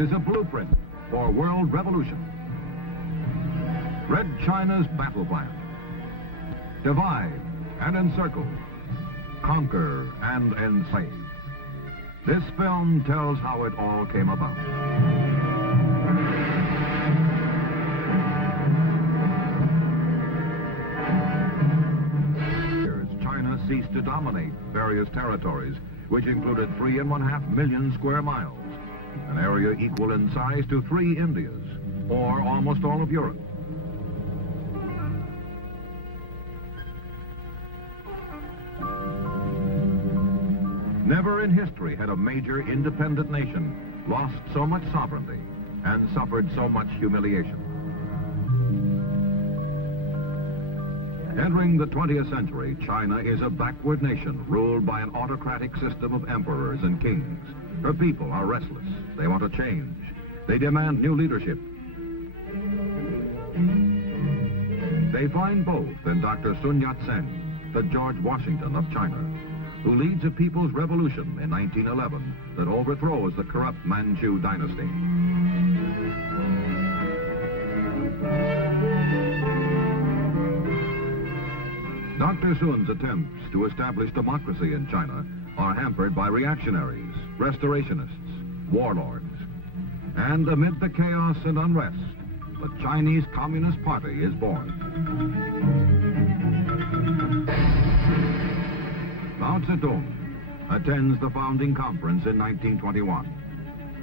It is a blueprint for world revolution. Red China's battle plan. Divide and encircle. Conquer and enslave. This film tells how it all came about. China ceased to dominate various territories, which included 3.5 million square miles, an area equal in size to 3 Indias, or almost all of Europe. Never in history had a major independent nation lost so much sovereignty and suffered so much humiliation. Entering the 20th century, China is a backward nation ruled by an autocratic system of emperors and kings. Her people are restless. They want to change. They demand new leadership. They find both in Dr. Sun Yat-sen, the George Washington of China, who leads a people's revolution in 1911 that overthrows the corrupt Manchu dynasty. Dr. Sun's attempts to establish democracy in China are hampered by reactionaries, restorationists, warlords. And amid the chaos and unrest, the Chinese Communist Party is born. Mao Zedong attends the founding conference in 1921.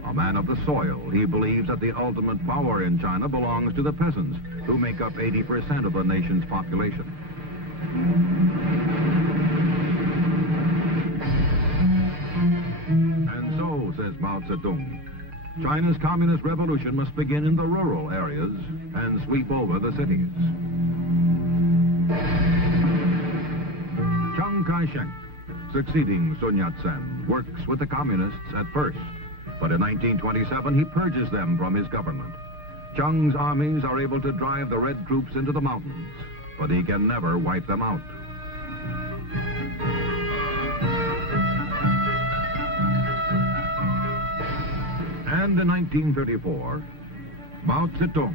A man of the soil, he believes that the ultimate power in China belongs to the peasants, who make up 80% of the nation's population. And so, says Mao Zedong, China's communist revolution must begin in the rural areas and sweep over the cities. Chiang Kai-shek, succeeding Sun Yat-sen, works with the communists at first, but in 1927 he purges them from his government. Chiang's armies are able to drive the red troops into the mountains, but he can never wipe them out. And in 1934, Mao Zedong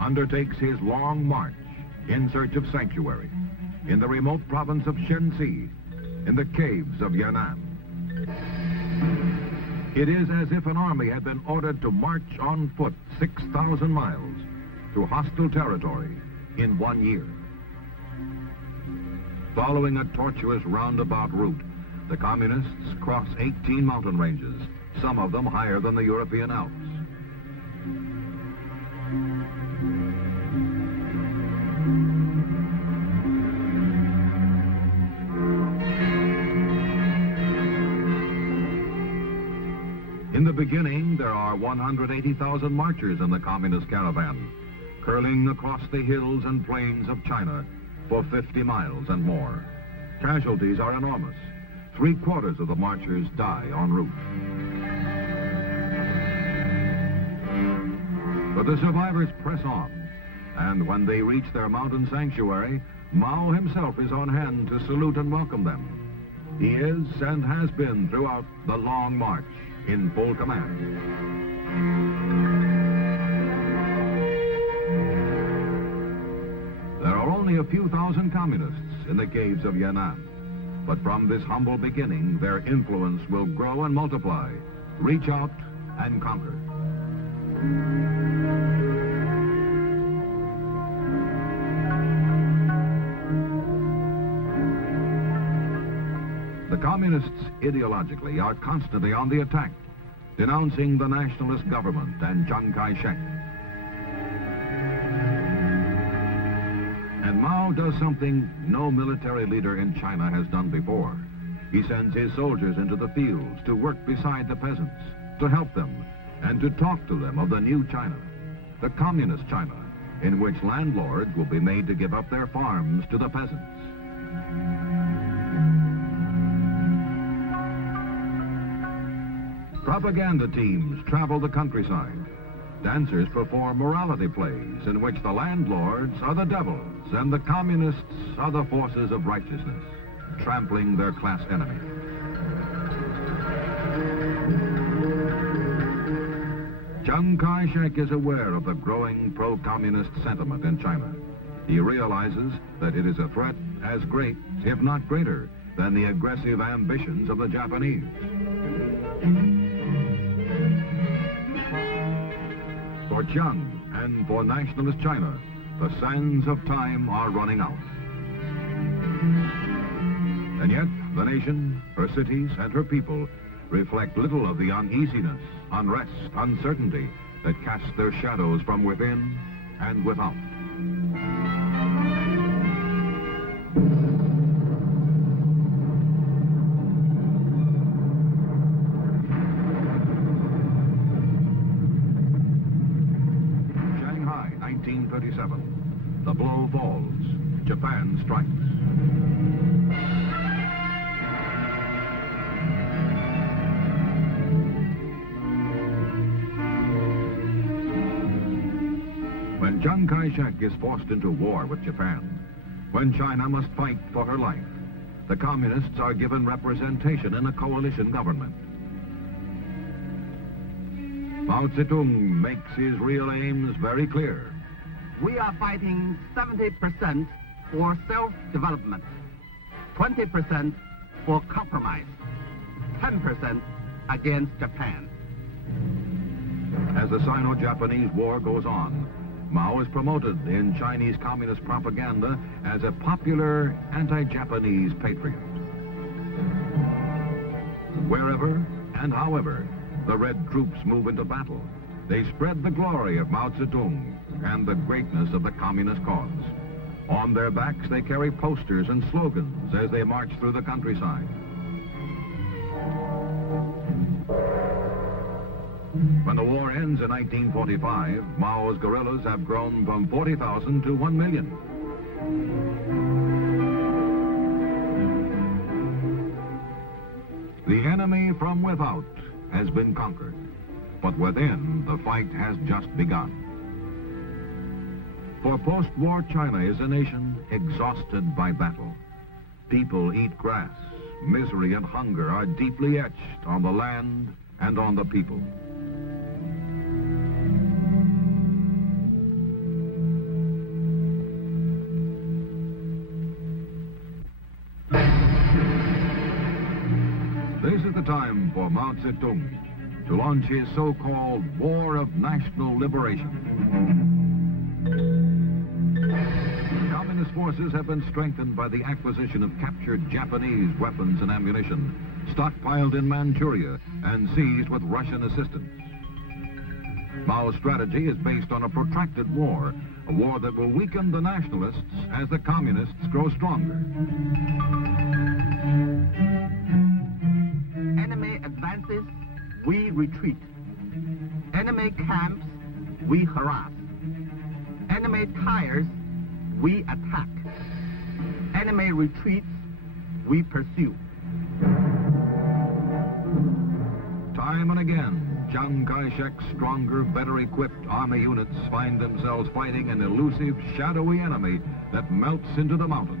undertakes his long march in search of sanctuary in the remote province of Chiense, in the caves of Yan'an. It is as if an army had been ordered to march on foot 6,000 miles through hostile territory in 1 year. Following a tortuous roundabout route, the communists cross 18 mountain ranges, some of them higher than the European Alps. In the beginning, there are 180,000 marchers in the communist caravan, curling across the hills and plains of China for 50 miles and more. Casualties are enormous. 3/4 of the marchers die en route. But the survivors press on, and when they reach their mountain sanctuary, Mao himself is on hand to salute and welcome them. He is and has been throughout the long march in full command. There are only a few thousand communists in the caves of Yan'an, but from this humble beginning, their influence will grow and multiply, reach out and conquer. The communists ideologically are constantly on the attack, denouncing the nationalist government and Chiang Kai-shek. And Mao does something no military leader in China has done before. He sends his soldiers into the fields to work beside the peasants, to help them, and to talk to them of the new China, the communist China, in which landlords will be made to give up their farms to the peasants. Propaganda teams travel the countryside. Dancers perform morality plays in which the landlords are the devils and the communists are the forces of righteousness, trampling their class enemy. Chiang Kai-shek is aware of the growing pro-communist sentiment in China. He realizes that it is a threat as great, if not greater, than the aggressive ambitions of the Japanese. For Chiang and for nationalist China, the sands of time are running out. And yet, the nation, her cities, and her people reflect little of the uneasiness, unrest, uncertainty that cast their shadows from within and without. Shanghai, 1937. The blow falls. Japan strikes. When Chiang Kai-shek is forced into war with Japan, when China must fight for her life, the communists are given representation in a coalition government. Mao Zedong makes his real aims very clear. We are fighting 70% for self-development, 20% for compromise, 10% against Japan. As the Sino-Japanese War goes on, Mao is promoted in Chinese communist propaganda as a popular anti-Japanese patriot. Wherever and however the Red troops move into battle, they spread the glory of Mao Zedong and the greatness of the communist cause. On their backs, they carry posters and slogans as they march through the countryside. When the war ends in 1945, Mao's guerrillas have grown from 40,000 to 1 million. The enemy from without has been conquered, but within, the fight has just begun. For post-war China is a nation exhausted by battle. People eat grass. Misery and hunger are deeply etched on the land and on the people. This is the time for Mao Zedong to launch his so-called War of National Liberation. Communist forces have been strengthened by the acquisition of captured Japanese weapons and ammunition, stockpiled in Manchuria and seized with Russian assistance. Mao's strategy is based on a protracted war, a war that will weaken the nationalists as the communists grow stronger. Enemy advances, we retreat. Enemy camps, we harass. Enemy tires, we attack. Enemy retreats, we pursue. Time and again, Chiang Kai-shek's stronger, better equipped army units find themselves fighting an elusive, shadowy enemy that melts into the mountains.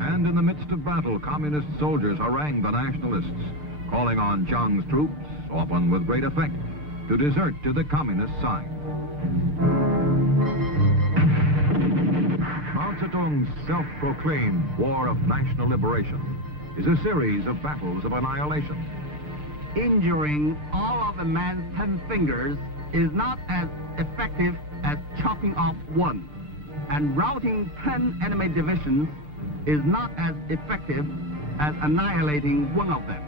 And in the midst of battle, communist soldiers harangue the nationalists, calling on Chiang's troops, often with great effect, to desert to the communist side. Mao Zedong's self-proclaimed War of National Liberation is a series of battles of annihilation. Injuring all of a man's 10 fingers is not as effective as chopping off one, and routing 10 enemy divisions is not as effective as annihilating one of them.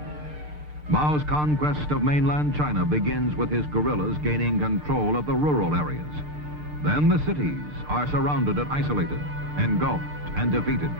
Mao's conquest of mainland China begins with his guerrillas gaining control of the rural areas. Then the cities are surrounded and isolated, engulfed and defeated.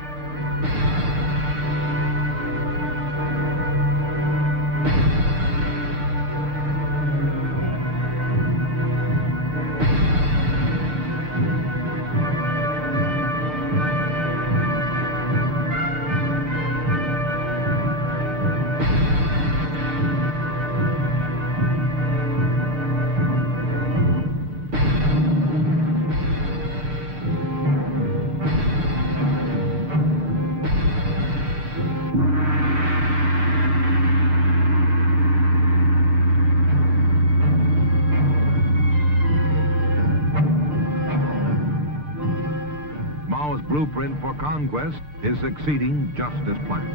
blueprint for conquest is succeeding just as planned.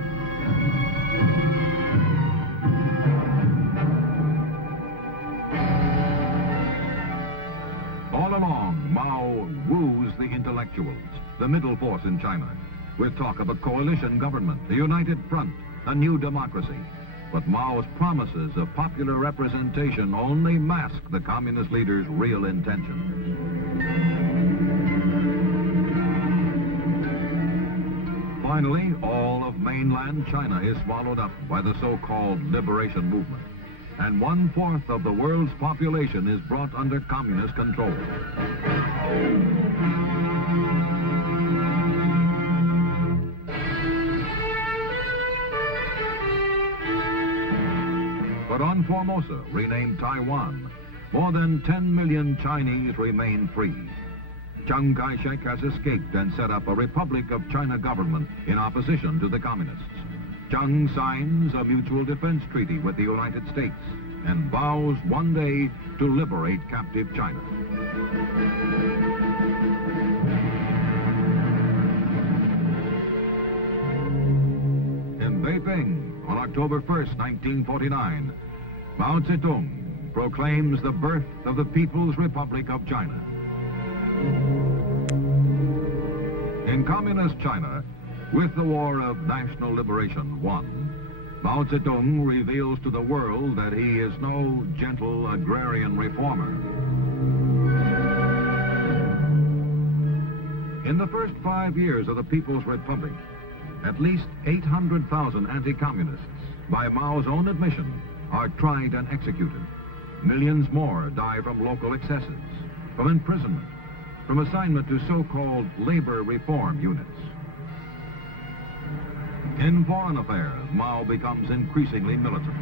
All along, Mao woos the intellectuals, the middle force in China, with talk of a coalition government, a united front, a new democracy. But Mao's promises of popular representation only mask the communist leader's real intentions. Finally, all of mainland China is swallowed up by the so-called liberation movement, and 1/4 of the world's population is brought under communist control. But on Formosa, renamed Taiwan, more than 10 million Chinese remain free. Chiang Kai-shek has escaped and set up a Republic of China government in opposition to the communists. Chiang signs a mutual defense treaty with the United States and vows one day to liberate captive China. In Beiping, on October 1st, 1949, Mao Zedong proclaims the birth of the People's Republic of China. In communist China, with the War of National Liberation won, Mao Zedong reveals to the world that he is no gentle agrarian reformer. In the first 5 years of the People's Republic, at least 800,000 anti-communists, by Mao's own admission, are tried and executed. Millions more die from local excesses, from imprisonment, from assignment to so-called labor reform units. In foreign affairs, Mao becomes increasingly militant.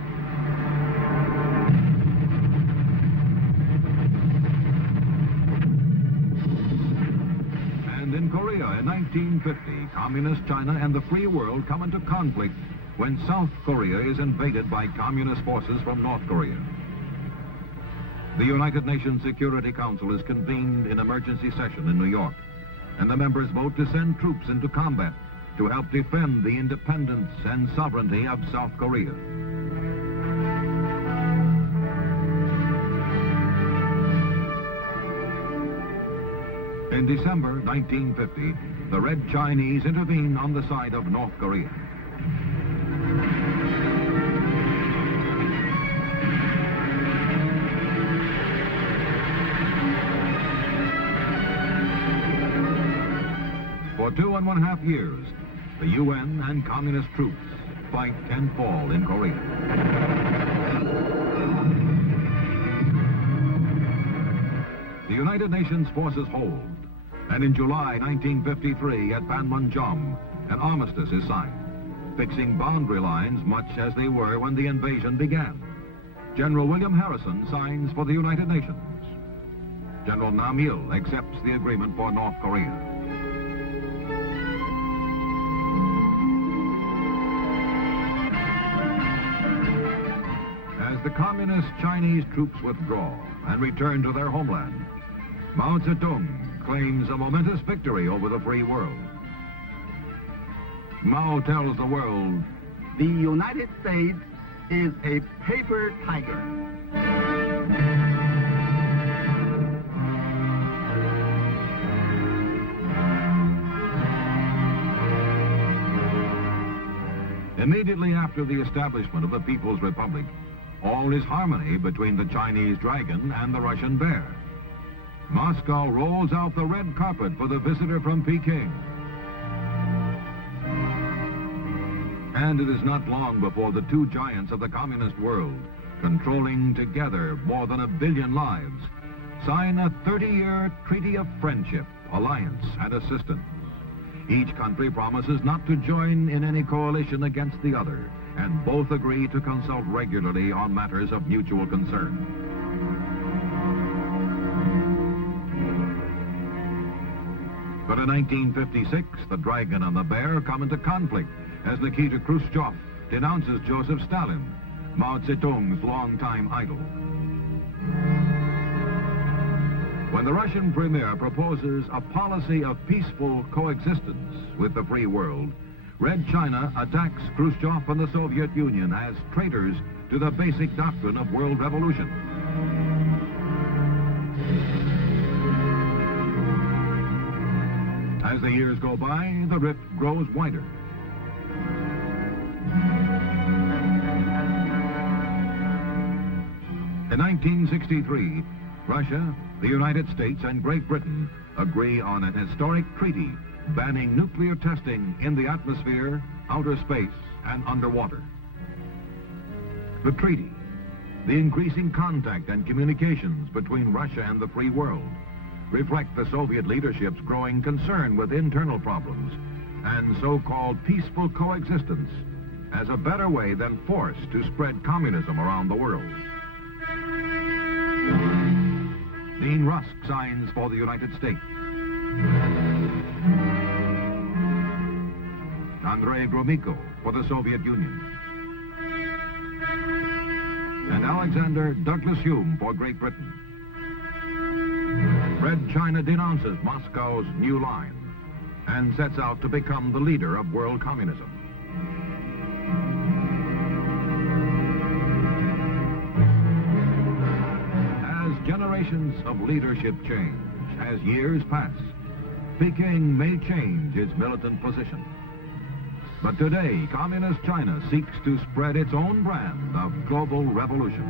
And in Korea in 1950, Communist China and the free world come into conflict when South Korea is invaded by communist forces from North Korea. The United Nations Security Council is convened in emergency session in New York, and the members vote to send troops into combat to help defend the independence and sovereignty of South Korea. In December 1950, the Red Chinese intervene on the side of North Korea. For 2.5 years, the UN and communist troops fight and fall in Korea. The United Nations forces hold, and in July 1953 at Panmunjom, an armistice is signed, fixing boundary lines much as they were when the invasion began. General William Harrison signs for the United Nations. General Nam Il accepts the agreement for North Korea. As the communist Chinese troops withdraw and return to their homeland, Mao Zedong claims a momentous victory over the free world. Mao tells the world, "The United States is a paper tiger." Immediately after the establishment of the People's Republic, all is harmony between the Chinese dragon and the Russian bear. Moscow rolls out the red carpet for the visitor from Peking. And it is not long before the two giants of the communist world, controlling together more than 1 billion lives, sign a 30-year treaty of friendship, alliance, and assistance. Each country promises not to join in any coalition against the other, and both agree to consult regularly on matters of mutual concern. But in 1956, the dragon and the bear come into conflict as Nikita Khrushchev denounces Joseph Stalin, Mao Zedong's longtime idol. When the Russian premier proposes a policy of peaceful coexistence with the free world, Red China attacks Khrushchev and the Soviet Union as traitors to the basic doctrine of world revolution. As the years go by, the rift grows wider. In 1963, Russia, the United States, and Great Britain agree on an historic treaty banning nuclear testing in the atmosphere, outer space, and underwater. The treaty, the increasing contact and communications between Russia and the free world, reflect the Soviet leadership's growing concern with internal problems and so-called peaceful coexistence as a better way than force to spread communism around the world. Dean Rusk signs for the United States. Andrei Gromyko for the Soviet Union. And Alexander Douglas Hume for Great Britain. Red China denounces Moscow's new line and sets out to become the leader of world communism. As generations of leadership change, as years pass, Peking may change its militant position. But today, Communist China seeks to spread its own brand of global revolution.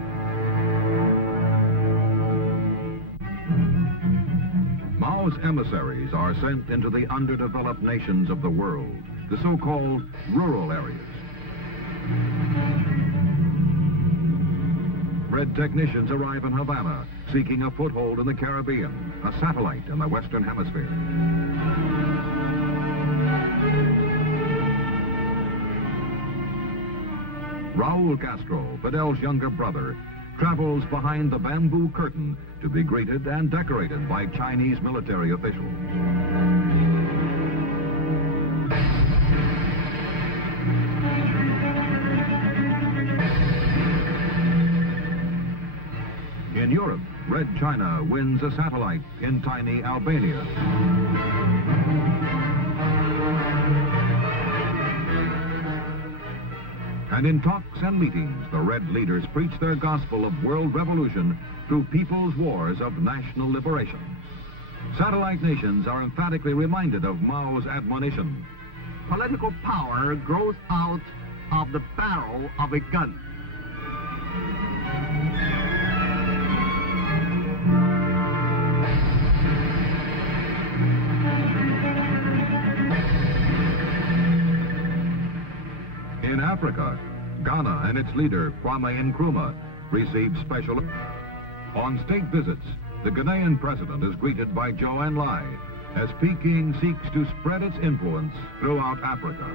Mao's emissaries are sent into the underdeveloped nations of the world, the so-called rural areas. Red technicians arrive in Havana, seeking a foothold in the Caribbean, a satellite in the Western Hemisphere. Raul Castro, Fidel's younger brother, travels behind the bamboo curtain to be greeted and decorated by Chinese military officials. In Europe, Red China wins a satellite in tiny Albania. And in talks and meetings, the Red leaders preach their gospel of world revolution through people's wars of national liberation. Satellite nations are emphatically reminded of Mao's admonition. Political power grows out of the barrel of a gun. In Africa, Ghana and its leader, Kwame Nkrumah, received special... On state visits, the Ghanaian president is greeted by Zhou Enlai as Peking seeks to spread its influence throughout Africa.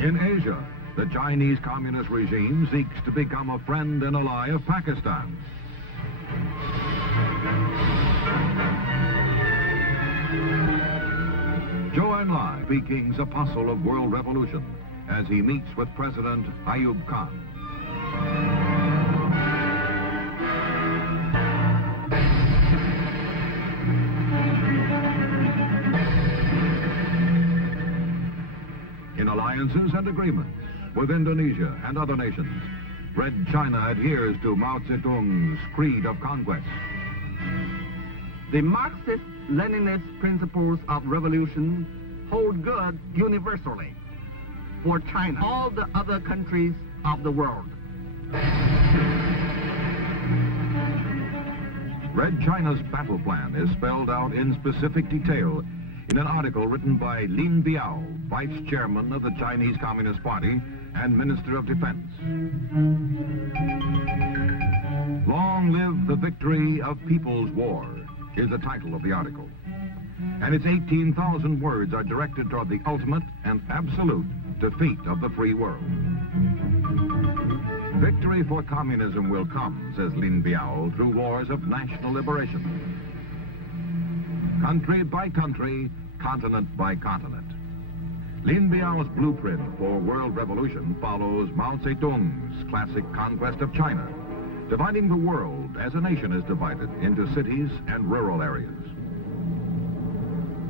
In Asia, the Chinese Communist regime seeks to become a friend and ally of Pakistan. Zhou Enlai, Peking's apostle of world revolution, as he meets with President Ayub Khan. In alliances and agreements with Indonesia and other nations, Red China adheres to Mao Zedong's creed of conquest. The Marxist-Leninist principles of revolution hold good universally for China, all the other countries of the world. Red China's battle plan is spelled out in specific detail in an article written by Lin Biao, Vice Chairman of the Chinese Communist Party and Minister of Defense. Long live the victory of People's War is the title of the article. And its 18,000 words are directed toward the ultimate and absolute defeat of the free world. Victory for communism will come, says Lin Biao, through wars of national liberation. Country by country, continent by continent. Lin Biao's blueprint for world revolution follows Mao Zedong's classic conquest of China, dividing the world as a nation is divided into cities and rural areas.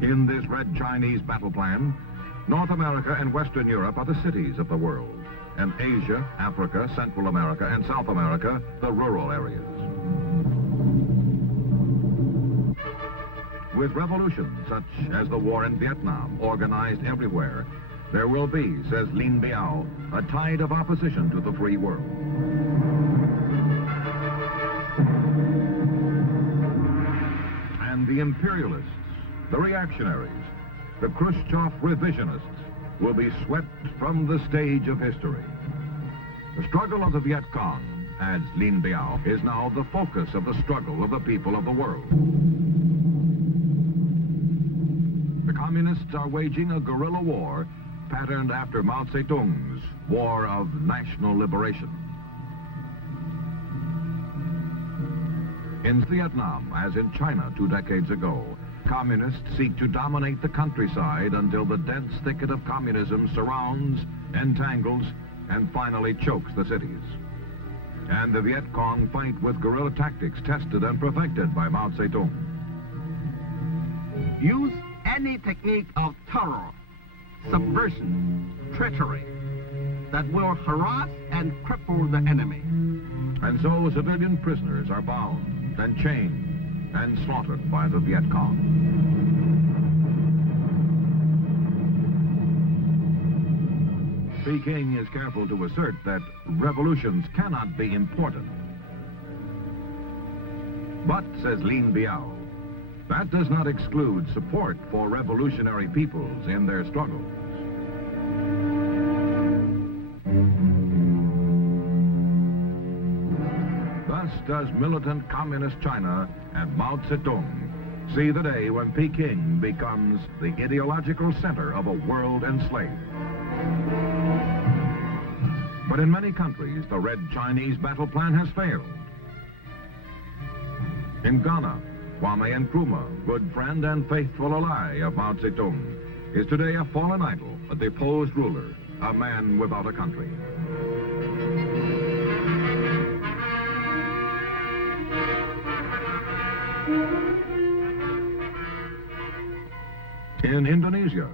In this Red Chinese battle plan, North America and Western Europe are the cities of the world, and Asia, Africa, Central America, and South America, the rural areas. With revolutions such as the war in Vietnam organized everywhere, there will be, says Lin Biao, a tide of opposition to the free world. And the imperialists, the reactionaries, the Khrushchev revisionists will be swept from the stage of history. The struggle of the Viet Cong, adds Lin Biao, is now the focus of the struggle of the people of the world. The communists are waging a guerrilla war patterned after Mao Zedong's War of National Liberation. In Vietnam, as in China 2 decades ago, communists seek to dominate the countryside until the dense thicket of communism surrounds, entangles, and finally chokes the cities. And the Viet Cong fight with guerrilla tactics tested and perfected by Mao Zedong. Use any technique of terror, subversion, treachery that will harass and cripple the enemy. And so civilian prisoners are bound and chained and slaughtered by the Viet Cong. Peking is careful to assert that revolutions cannot be important. But, says Lin Biao, that does not exclude support for revolutionary peoples in their struggles. Thus does militant communist China and Mao Zedong see the day when Peking becomes the ideological center of a world enslaved. But in many countries, the Red Chinese battle plan has failed. In Ghana, Kwame Nkrumah, good friend and faithful ally of Mao Zedong, is today a fallen idol, a deposed ruler, a man without a country. In Indonesia,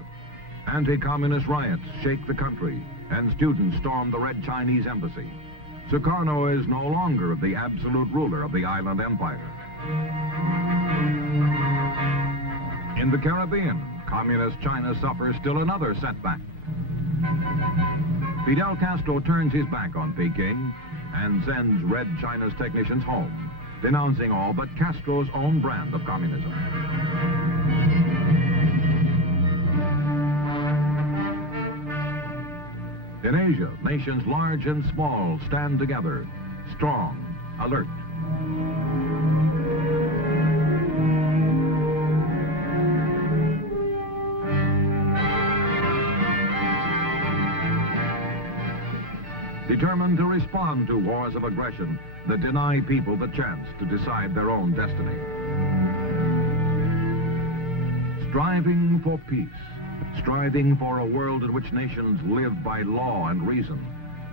anti-communist riots shake the country, and students storm the Red Chinese embassy. Sukarno is no longer the absolute ruler of the island empire. In the Caribbean, communist China suffers still another setback. Fidel Castro turns his back on Peking and sends Red China's technicians home, denouncing all but Castro's own brand of communism. In Asia, nations large and small stand together, strong, alert. Determined to respond to wars of aggression that deny people the chance to decide their own destiny. Striving for peace. Striving for a world in which nations live by law and reason,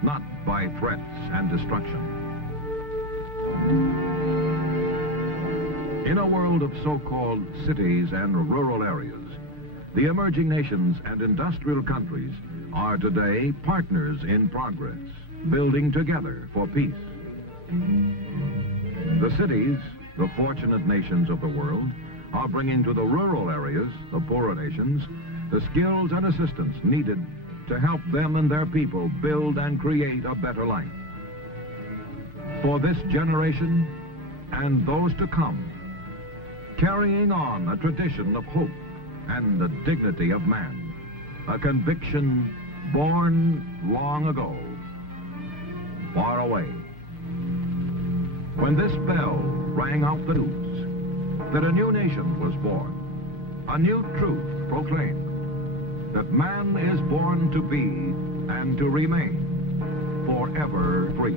not by threats and destruction. In a world of so-called cities and rural areas, the emerging nations and industrial countries are today partners in progress, building together for peace. The cities, the fortunate nations of the world, are bringing to the rural areas, the poorer nations, the skills and assistance needed to help them and their people build and create a better life. For this generation and those to come, carrying on a tradition of hope and the dignity of man, a conviction born long ago, far away. When this bell rang out the news that a new nation was born, a new truth proclaimed, that man is born to be and to remain forever free.